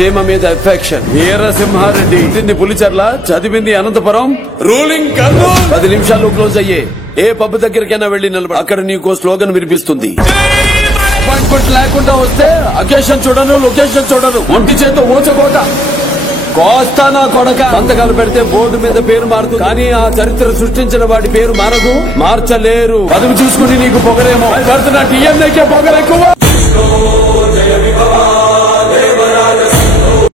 సీమ మీద ఎఫెక్షన్. వీరసింహారెడ్డి పుట్టింది పులిచెర్ల, చదివింది అనంతపురం, రూలింగ్ కర్నూలు. 10 నిమిషాల్లో క్లోజ్ అయ్యే ఏ పబ్ దగ్గరికైనా వెళ్లి నిలబడి అక్కడ నీకో స్లోగన్ వినిపిస్తుంది. అపాయింట్మెంట్ లేకుండా వస్తే అకేషన్ చూడను, లొకేషన్ చూడను, ఒంటి చేత ఊచకోట కోస్తానా కొడక. సంతకాలు పెడితే బోర్డు మీద పేరు మారుతుంది, కానీ ఆ చరిత్ర సృష్టించిన వాడి పేరు మారదు, మార్చలేరు. పదవి చూసుకుని నీకు పొగరేమో, టీఎంఏకే పొగరెక్కువ.